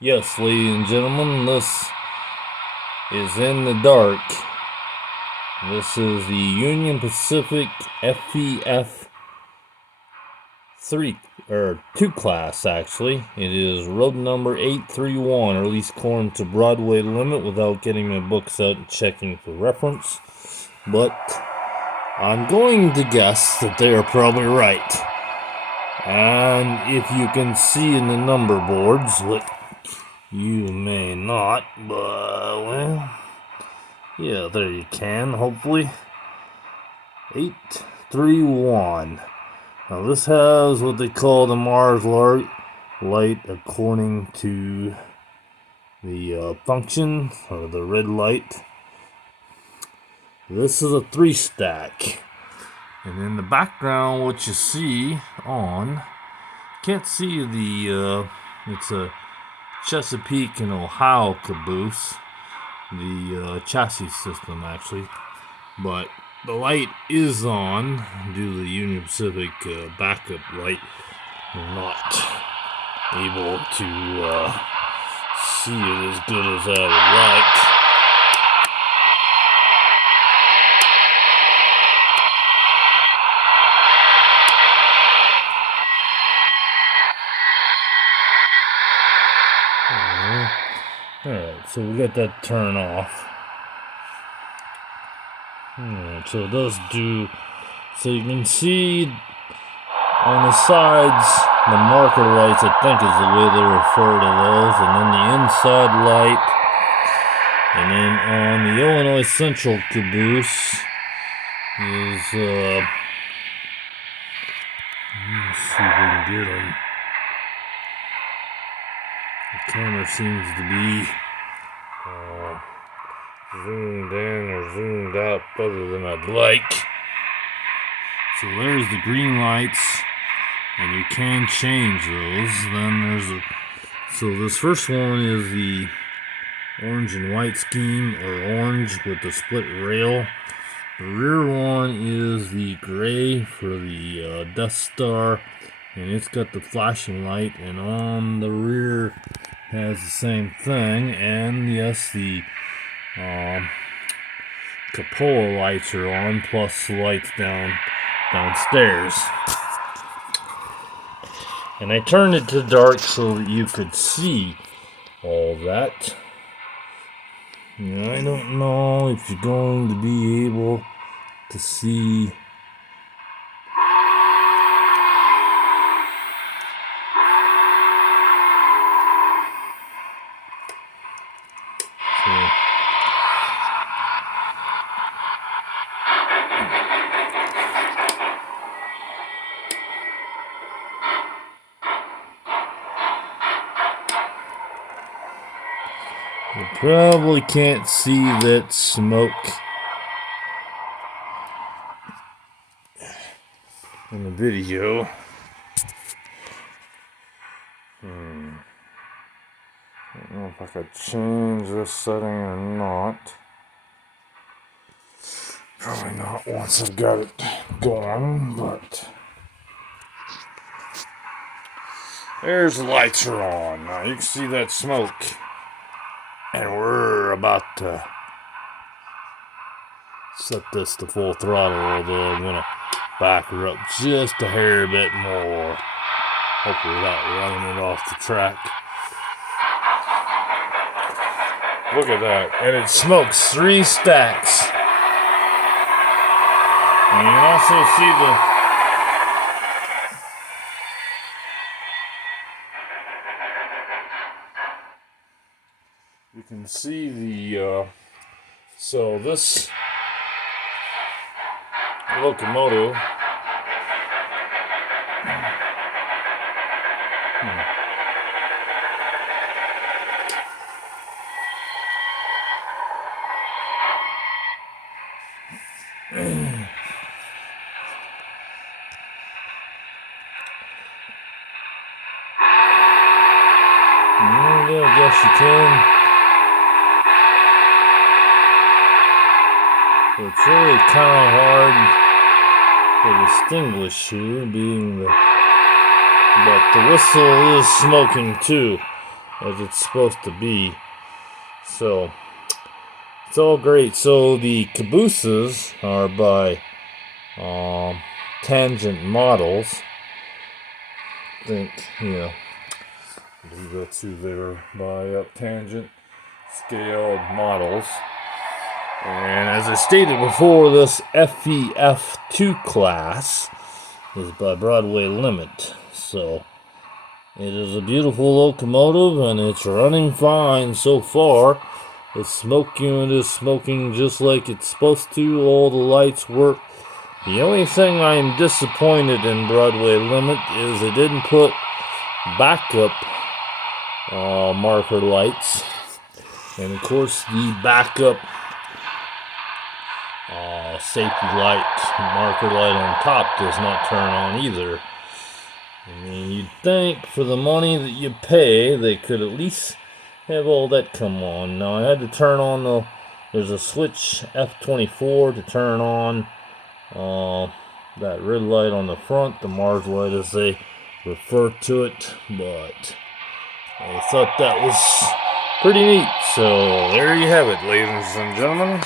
Yes, ladies and gentlemen, this is In the Dark. This is the Union Pacific FEF-3 or 2 class actually. It is road number 831, or at least according to Broadway limit, without getting my books out and checking for reference. But I'm going to guess that they are probably right. And if you can see in the number boards, what you may not, but well, yeah, there you can, hopefully. 831. Now this has what they call the Mars light according to the function, or the red light. This is a 3-stack. And in the background, what you see on, can't see it's a Chesapeake and Ohio Caboose, the Chessie System actually, but the light is on due to the Union Pacific backup light. We're not able to see it as good as I would like. Alright, so we got that turn off. So it does do, so you can see on the sides, the marker lights, I think is the way they refer to those, and then the inside light, and then on the Illinois Central Caboose is, let's see if we can get them. The camera seems to be zoomed in or zoomed out better than I'd like. So there's the green lights, and you can change those. Then there's so this first one is the orange and white scheme, or orange with the split rail. The rear one is the gray for the Death Star, and it's got the flashing light, and on the rear has the same thing. And yes, the cupola lights are on, plus the lights downstairs. And I turned it to dark so that you could see all that. Now, I don't know if you're going to be able to see. You probably can't see that smoke in the video. I don't know if I could change this setting or not. Probably not once I've got it going, but there's the lights are on. Now you can see that smoke. And we're about to set this to full throttle, although I'm going to back her up just a hair bit more. Hopefully without running it off the track. Look at that. And it smokes 3 stacks. And you can also see you can see the, so this locomotive, I guess you can. It's really kind of hard to distinguish here, being the, but the whistle is smoking too. as it's supposed to be. So it's all great. So the Cabooses are by Tangent Models. I think, yeah, I believe that's who they were by, Tangent Scaled Models. And as I stated before, this FEF-2 class is by Broadway Limit. So it is a beautiful locomotive, and it's running fine so far. It's smoking, it is smoking just like it's supposed to. All the lights work. The only thing I am disappointed in Broadway Limit is they didn't put backup marker lights. And of course the backup safety light, marker light on top does not turn on either. I mean, you'd think for the money that you pay, they could at least have all that come on. Now, I had to turn on there's a switch F24 to turn on that red light on the front, the Mars light as they refer to it, but I thought that was pretty neat. So, there you have it, ladies and gentlemen.